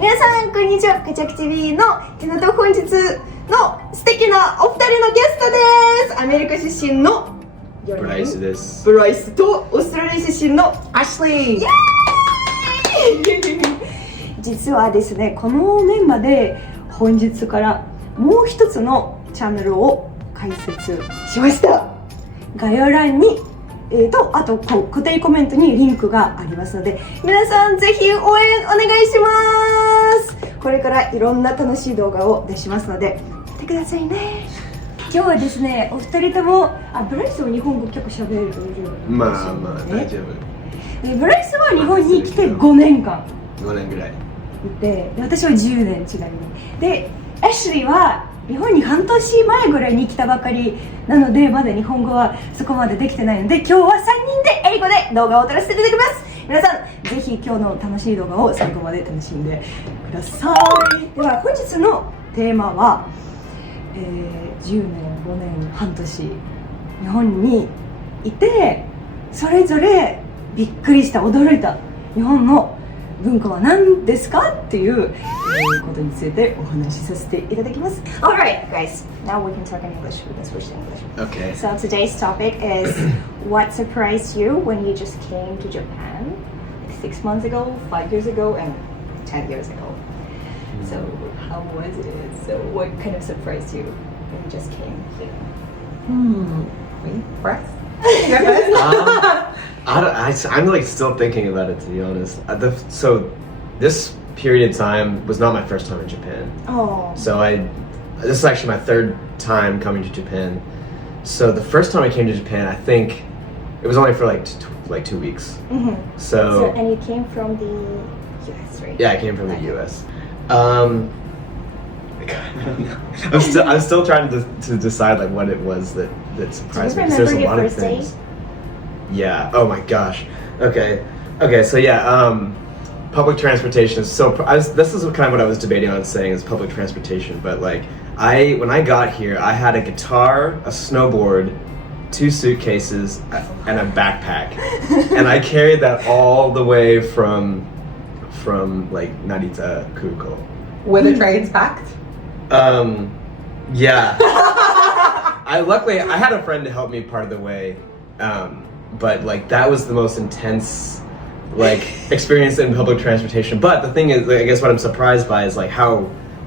皆さんこんにちは、KachokTV の本日の素敵なお二人のゲストです。アメリカ出身のブライスです。ブライスとオーストラリア出身のアシュリー。イエーイ実はですね、このメンバーで本日からもう一つのチャンネルを開設しました。概要欄にあと固定コメントにリンクがありますので、皆さんぜひ応援お願いします。これからいろんな楽しい動画を出しますので見てくださいね。今日はですね、お二人ともブライスは日本語結構喋れるというまあ大丈夫。ブライスは日本に来て5年間5年ぐらいで、私は10年ちなみにで、アシュリーは日本に半年前ぐらいに来たばかりなので、まだ日本語はそこまでできてないので、今日は3人で英語で動画を撮らせていただきます。皆さんぜひ今日の楽しい動画を最後まで楽しんでください。では本日のテーマは、10年、5年、半年日本にいてそれぞれびっくりした、驚いた日本の文化は何ですかっていうことについてお話しさせていただきます。Alright, guys, now we can talk in English. We can switch to English. Okay. So today's topic is what surprised you when you just came to Japan, like 6 months ago, 5 years ago, and 10 years ago. So how was it? So what kind of surprised you when you just came? Breath. I'm like still thinking about it, to be honest. So this period of time was not my first time in Japan. Oh. So this is actually my third time coming to Japan. So the first time I came to Japan, I think it was only for like 2 weeks. Mm-hmm. So and you came from the US, right? Yeah, I came from the US. I'm still trying to decide like what it was that surprised me. Do you remember There's a lot your of first things. day? Yeah. Oh my gosh. Okay. So yeah. Public transportation is so. This is kind of what I was debating on saying is public transportation. But like when I got here, I had a guitar, a snowboard, 2 suitcases, and a backpack, and I carried that all the way from like Narita Kuruko. Were the trains packed? Yeah. Luckily I had a friend to help me part of the way, but like that was the most intense like experience in public transportation. But the thing is, I guess what I'm surprised by is like how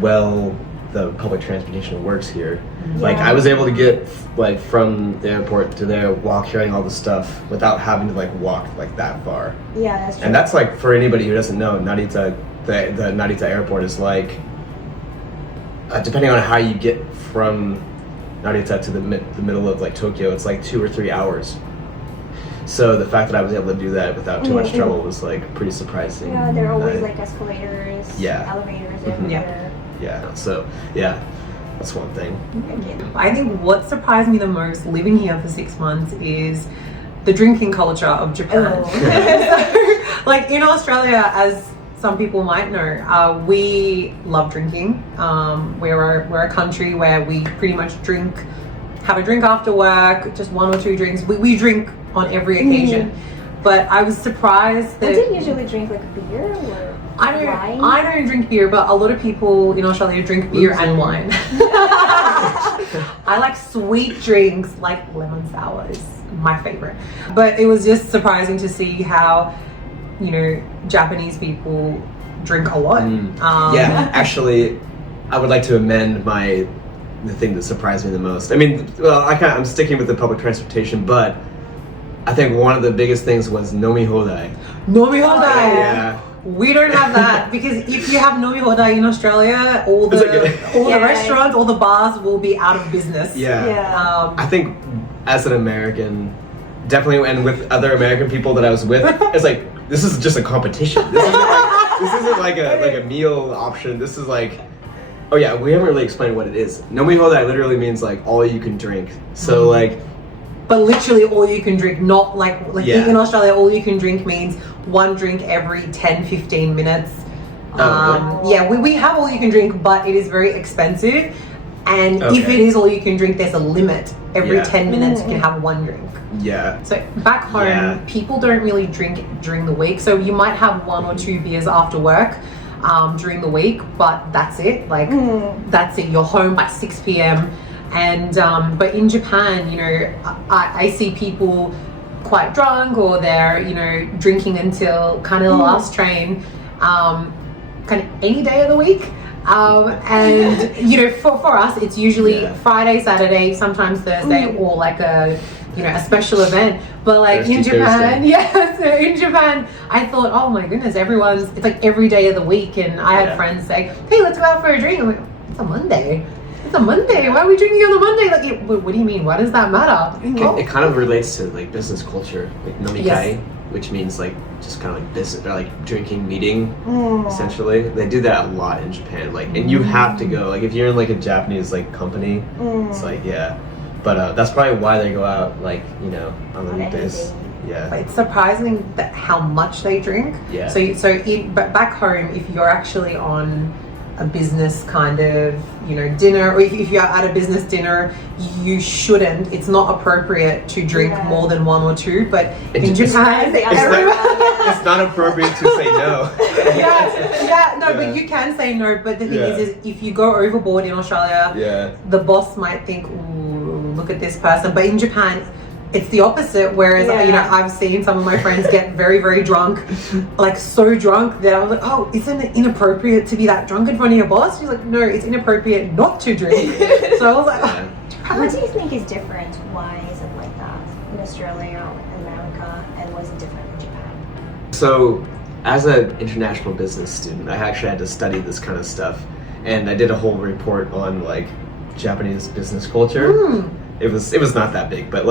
well the public transportation works here. Yeah. Like I was able to get like from the airport to there while carrying all the stuff without having to like walk like that far. Yeah, that's true. And that's like for anybody who doesn't know, Narita, the Narita airport is like depending on how you get from Narita to the middle of like Tokyo, it's like 2 or 3 hours. So the fact that I was able to do that without too much trouble was like pretty surprising. Yeah, there are always like escalators, elevators everywhere. Yeah, so yeah, that's one thing. I think what surprised me the most living here for 6 months is the drinking culture of Japan. Oh. So, like in Australia, as some people might know, we love drinking. We're a country where we pretty much have a drink after work, just 1 or 2 drinks. We drink on every occasion. But I was surprised that... Do you usually drink like beer or wine? I don't drink beer, but a lot of people in Australia drink beer and wine. I like sweet drinks like lemon sours, my favorite. But it was just surprising to see how, you know, Japanese people drink a lot. Yeah, actually, I would like to amend the thing that surprised me the most. I mean, well, I'm sticking with the public transportation, but I think one of the biggest things was nomi hodai. Nomi hodai. Yeah. We don't have that because if you have nomi hodai in Australia, all the restaurants, all the bars will be out of business. Yeah. I think as an American, definitely, and with other American people that I was with, it's like this is just a competition. This isn't like a meal option. This is like, oh yeah, we haven't really explained what it is. Nomi hodai literally means like all you can drink. So like. But literally all you can drink, not like in Australia, all you can drink means 1 drink every 10-15 minutes. Yeah, we have all you can drink, but it is very expensive. And if it is all you can drink, there's a limit. Every 10 minutes you can have 1 drink. Yeah. So back home, people don't really drink during the week. So you might have 1 or 2 beers after work. during the week, but that's it. Like that's it. You're home by 6 p.m. And but in Japan, you know, I see people quite drunk, or they're, you know, drinking until kind of the last train, kind of any day of the week. And you know, for us, it's usually Friday, Saturday, sometimes Thursday, or like a, you know, a special event. But like Thursday, in Japan, Thursday. so in Japan, I thought, oh my goodness, it's like every day of the week. And I had friends say, hey, let's go out for a drink. I'm like, it's a Monday. It's a Monday. Why are we drinking on a Monday? Like, what do you mean? Why does that matter? It kind of relates to like business culture, like nomikai, which means like just kind of like business, or like drinking meeting, essentially. They do that a lot in Japan. Like, and you have to go. Like, if you're in like a Japanese like company, it's like But that's probably why they go out, like, you know, on the weekdays. Yeah. But it's surprising that how much they drink. Yeah. But back home, if you're actually on a business kind of, you know, dinner, or if you're at a business dinner, you shouldn't. It's not appropriate to drink more than one or two. But in Japan, it's not appropriate to say no. But you can say no. But the thing is if you go overboard in Australia, the boss might think, ooh, look at this person. But in Japan, it's the opposite. Whereas, you know, I've seen some of my friends get very, very drunk, like so drunk that I was like, oh, isn't it inappropriate to be that drunk in front of your boss? She's like, no, it's inappropriate not to drink. So I was like, what do you think is different? Why is it like that in Australia and America, and was it different in Japan? So, as an international business student, I actually had to study this kind of stuff, and I did a whole report on like Japanese business culture. It was not that big, but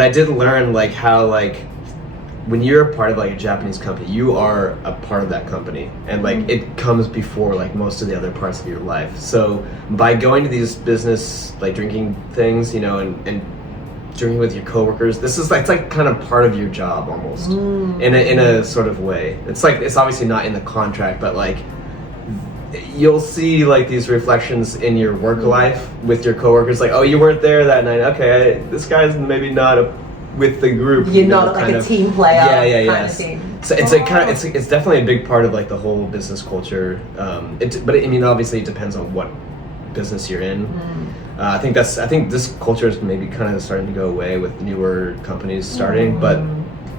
I did learn like how, like, when you're a part of like a Japanese company, you are a part of that company, and like it comes before like most of the other parts of your life. So by going to these business like drinking things, you know, and drinking with your coworkers, this is like, it's like kind of part of your job almost, in a sort of way. It's like, it's obviously not in the contract, but like you'll see like these reflections in your work life with your coworkers, like, oh, you weren't there that night. Okay, this guy's maybe not with the group. You're not like a team player. Kind of thing. So it's a kind of it's definitely a big part of like the whole business culture. But I mean, obviously, it depends on what business you're in. I think this culture is maybe kind of starting to go away with newer companies starting, but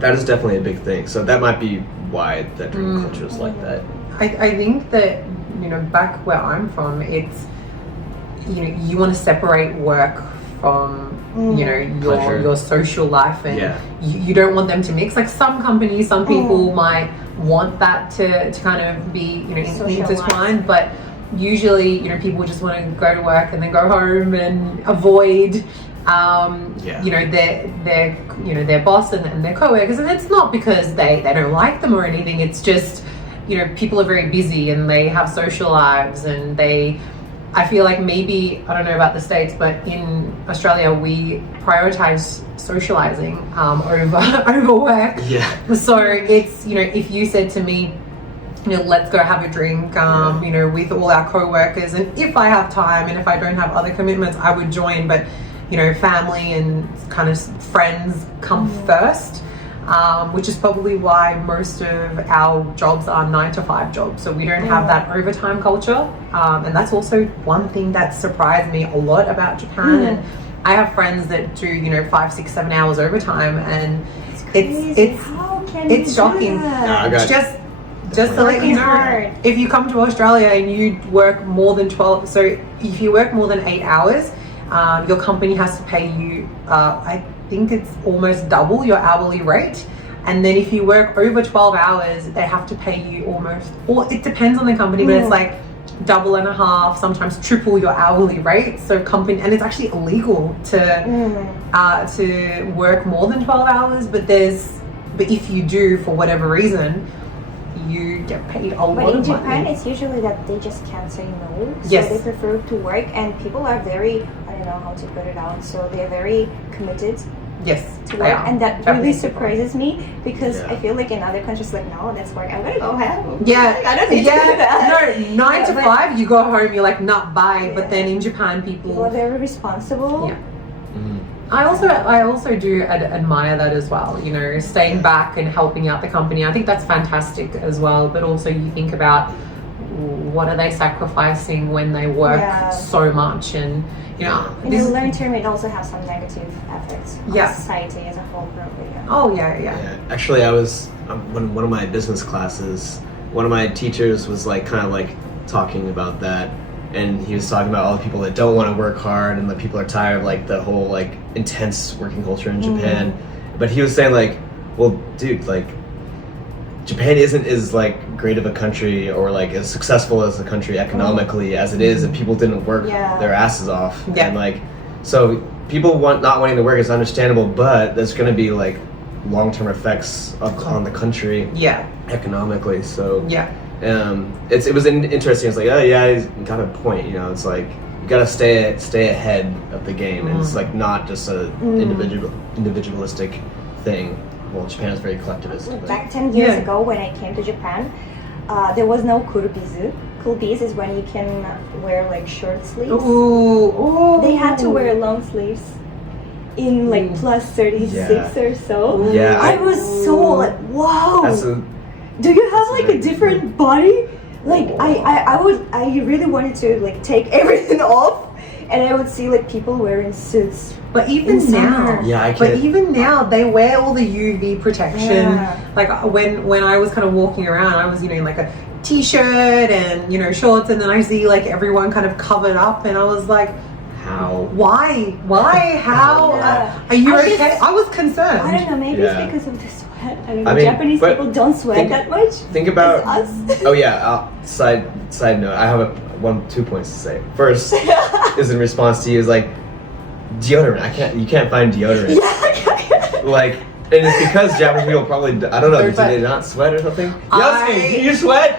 that is definitely a big thing. So that might be why that drinking culture is like that. I think that, you know, back where I'm from, it's, you know, you want to separate work from, you know, your social life, and you don't want them to mix. Like some companies, some people might want that to kind of be, you know, intertwined, but usually, you know, people just want to go to work and then go home and avoid, you know, their boss and their co-workers. And it's not because they don't like them or anything. It's just, you know, people are very busy and they have social lives, and I feel like maybe, I don't know about the States, but in Australia we prioritize socializing over work. So it's, you know, if you said to me, you know, let's go have a drink, you know, with all our co-workers, and if I have time and if I don't have other commitments, I would join. But, you know, family and kind of friends come first. Which is probably why most of our jobs are 9-to-5 jobs. So we don't have that overtime culture. And that's also one thing that surprised me a lot about Japan. And I have friends that do, you know, 5, 6, 7 hours overtime, and it's shocking. Just to let you know, if you come to Australia and you work more than 12, so if you work more than 8 hours, your company has to pay you, I think it's almost double your hourly rate. And then if you work over 12 hours, they have to pay you almost, or it depends on the company, but it's like double and a half, sometimes triple your hourly rate. So and it's actually illegal to work more than 12 hours, but if you do, for whatever reason, you get paid a lot of money. But in Japan, it's usually that they just can't say no, so they prefer to work, and people are very, I don't know how to put it out, so they're very committed to work, and that really surprises me, because I feel like in other countries, like, no, that's work, I'm gonna go home. I don't need to do that. No, 9 to 5, you go home, you're like, not bye. But then in Japan, people are very responsible. I also do admire that as well, you know, staying back and helping out the company. I think that's fantastic as well. But also you think about what are they sacrificing when they work Yeah. so much, and you know, In this- the long term, it also has some negative effects on Yeah. society as a whole, probably. Yeah. oh yeah. Yeah. Actually, I was one of my business classes. One of my teachers was like kind of like talking about that, and he was talking about all the people that don't want to work hard, and the people are tired of like the whole like intense working culture in Japan. But he was saying like, well, dude, like Japan isn't as like great of a country or like as successful as a country economically as it is if people didn't work Yeah. their asses off. Yeah. And like, so people not wanting to work is understandable, but there's going to be like long-term effects on the country Yeah. economically. So Yeah. it was interesting. It's like, oh yeah, he's got a point. You know, it's like you got to stay ahead of the game, and it's like not just a individualistic thing. Well, Japan is very collectivist. But Back 10 years Yeah. ago, when I came to Japan, there was no kurbizu. Kurbiz is when you can wear like short sleeves. Ooh. They had to wear long sleeves in like plus 36 Yeah. or so. Yeah, I was so like, wow. that's a Do you have like a very different body? Like I really wanted to like take everything off, and I would see like people wearing suits. But even In summer. now, Yeah, I but can't- even now they wear all the UV protection. Yeah. Like when I was kind of walking around, I was in like a t-shirt and shorts, and then I see like everyone kind of covered up, and I was like, how. why, how? Yeah. Are you I okay? just- I was concerned. I don't know, maybe Yeah. it's because of the sweat. I don't know. I mean, Japanese but people don't sweat think- that much. Think about. As us. Oh yeah. Side note. I have 2 points to say. First is in response to you is like deodorant. You can't find deodorant. Like, and it's because Japanese people probably, I don't know, do they not sweat or something? Yasuki, do you sweat?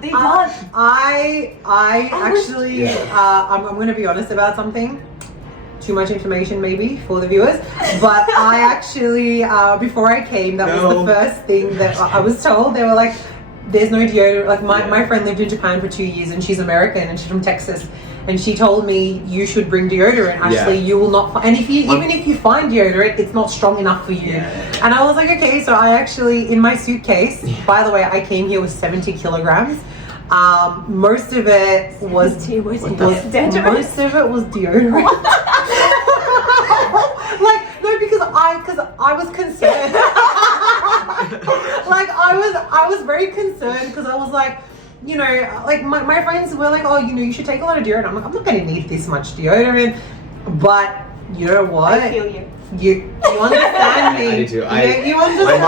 They don't. I actually, I'm going to be honest about something. Too much information maybe for the viewers, but I actually, before I came, that was No. the first thing that I was told. They were like, there's no deodorant. Like my friend lived in Japan for 2 years, and she's American and she's from Texas. And she told me you should bring deodorant. Actually, you will not find, and even if you find deodorant, it's not strong enough for you. Yeah. And I was like, okay. So I actually, in my suitcase, by the way, I came here with 70 kilograms. Most of it was Most of most of it was deodorant. Like no, because I was concerned. Like I was very concerned because I was like, like my friends were like, oh, you should take a lot of deodorant. I'm like, I'm not going to need this much deodorant, but you know what? I feel you. You understand me. I do too. You understand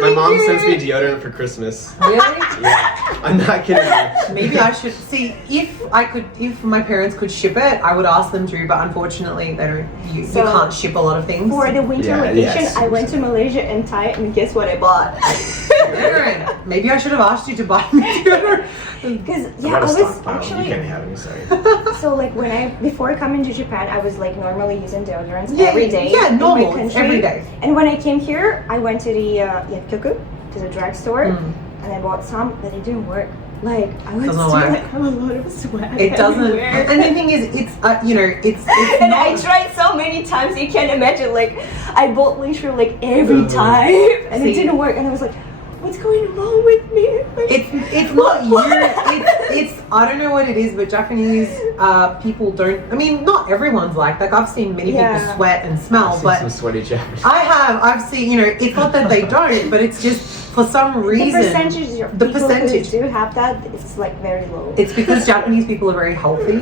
My mom me. sends me deodorant for Christmas. Really? Yeah, I'm not kidding you. Maybe I should see if my parents could ship it, I would ask them to, but unfortunately they don't. You So, can't ship a lot of things. For the winter Yeah, vacation, yes. I went to Malaysia and Thailand, and guess what I bought? Deodorant. Maybe I should have asked you to buy me deodorant. Because I I got a was stockpile. actually You can't have any, sorry. so like before coming to Japan, I was like normally using deodorants Yeah, every day. yeah, in normal, my country. every day. And when I came here, I went to the yakyoku, to the drugstore, Mm. and I bought some, but it didn't work. Like I was Doesn't still work. like have a lot of sweat. It doesn't. everywhere. And the thing is, it's it's And not. I tried so many times, you can't imagine. Like I bought literally like every time, and it See. didn't work. And I was like, what's going wrong with me? Like, It's not you. It's I don't know what it is, but Japanese people don't. I mean, not everyone's like I've seen many people Yeah. sweat and smell, Some but sweaty Japanese. I've seen. It's not that they don't, but it's just for some the reason. percentage of the people percentage. who do have that, it's like very low. It's because Japanese people are very healthy.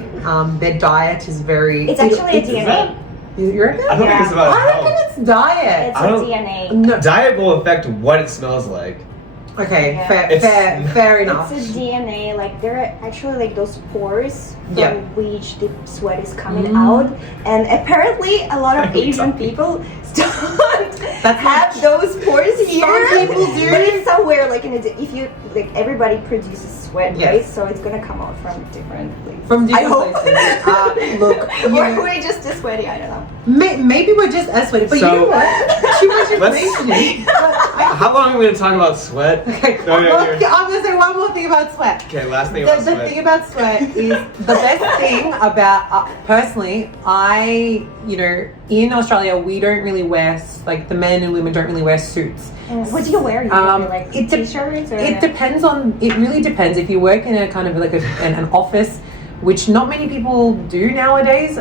Their diet is very. It's actually a DNA. You reckon? I don't think it's about I reckon health. it's diet. It's I a don't- DNA. No. Diet will affect what it smells like. Okay, Yeah. fair enough. It's a DNA. Like there are actually like those pores from Yeah. which the sweat is coming out, and apparently a lot of Asian people don't have those pores here. people do. But it's somewhere like if you like everybody produces sweat, Yes. right? So it's gonna come out from different places. From I different hope. places. Look, Or we're just as sweaty. I don't know. maybe we're just as sweaty, but you So- know what? Too much Let's- information. How long are we going to talk about sweat? Okay, No, no, I'm gonna say one more thing about sweat. Okay, last thing about The sweat. thing about sweat is the best thing about personally. In Australia, we don't really wear like the men and women don't really wear suits. What do you wear? You wear like t-shirts or? It depends on. It really depends. If you work in a kind of like an office, which not many people do nowadays.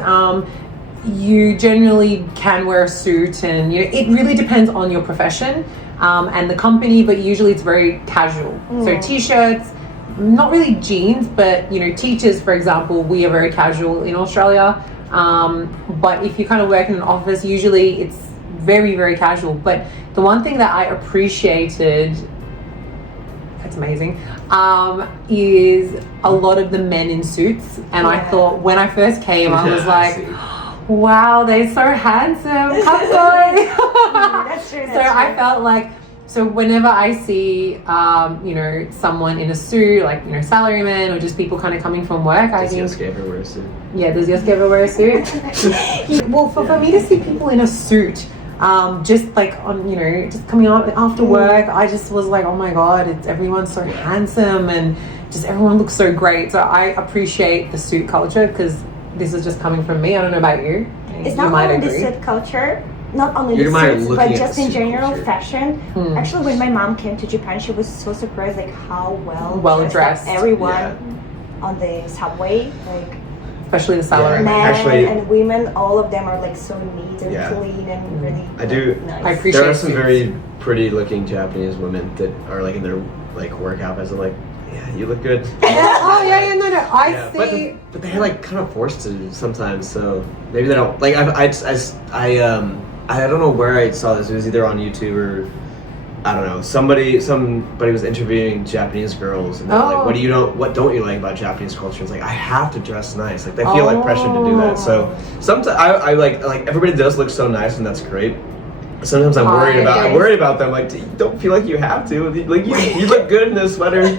You generally can wear a suit, and it really depends on your profession and the company. But usually, it's very casual. So t-shirts, not really jeans, but teachers, for example, we are very casual in Australia. But if you kind of work in an office, usually it's very, very casual. But the one thing that I appreciated, that's amazing, is a lot of the men in suits. And I thought when I first came, I was like, wow, they're so handsome. That's true. So I felt like, so whenever I see, someone in a suit, like, salaryman or just people kind of coming from work, I think... Does Yosuke ever wear a suit? Yeah, does Yosuke ever wear a suit? Well, for me to see people in a suit, just like on, just coming out after work, I just was like, oh my God, everyone's so handsome and just everyone looks so great. So I appreciate the suit culture because this is just coming from me. I don't know about you. It's not only the suit culture, not only the suits, but just in general fashion. Actually, when my mom came to Japan, she was so surprised like how well dressed everyone on the subway, like especially the salary men and women, all of them are like so neat and clean and really nice. I appreciate there are some very pretty looking Japanese women that are like in their like work outfits and like, yeah, you look good. No. I see. But they're like kind of forced to sometimes, so maybe they don't like. I don't know where I saw this. It was either on YouTube or I don't know. Somebody was interviewing Japanese girls, and they're like, "What don't you like about Japanese culture?" It's like I have to dress nice. Like they feel like pressured to do that. So sometimes I like everybody does look so nice, and that's great. Sometimes I'm worried about them. Like, you don't feel like you have to. Like, you look good in this sweater.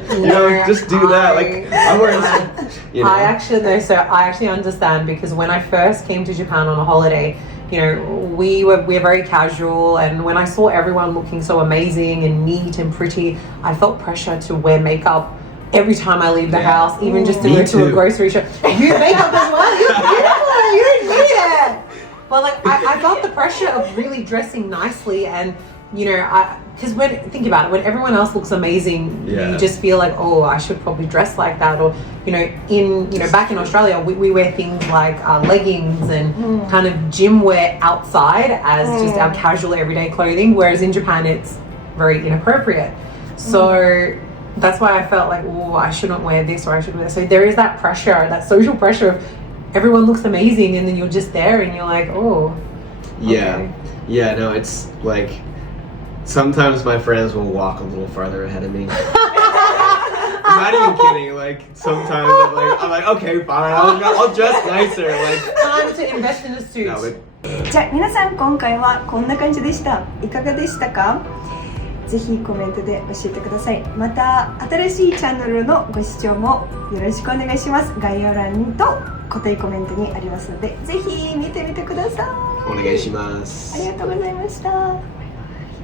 Just do that. Like, I'm wearing this. I actually understand because when I first came to Japan on a holiday, we're very casual, and when I saw everyone looking so amazing and neat and pretty, I felt pressure to wear makeup every time I leave the house, even just to go to a grocery shop. You makeup as well. You're beautiful. You don't need it. But like I felt the pressure of really dressing nicely, and because think about it, when everyone else looks amazing, you just feel like, oh, I should probably dress like that. Or back in Australia, we wear things like leggings and kind of gym wear outside as just our casual everyday clothing, whereas in Japan it's very inappropriate. So that's why I felt like, oh, I shouldn't wear this or I should wear this. So there is that pressure, that social pressure of everyone looks amazing, and then you're just there and you're like, oh. No, it's like sometimes my friends will walk a little farther ahead of me. I'm not even kidding. Like sometimes I'm like, okay, fine, I'll dress nicer. Like time to invest in a suit.じゃあ皆さん今回はこんな感じでした。いかがでしたか？ぜひコメントで教えてください。また新しいチャンネルのご視聴もよろしくお願いします。概要欄と固定コメントにありますので、ぜひ見てみてください。お願いします。ありがとうございました。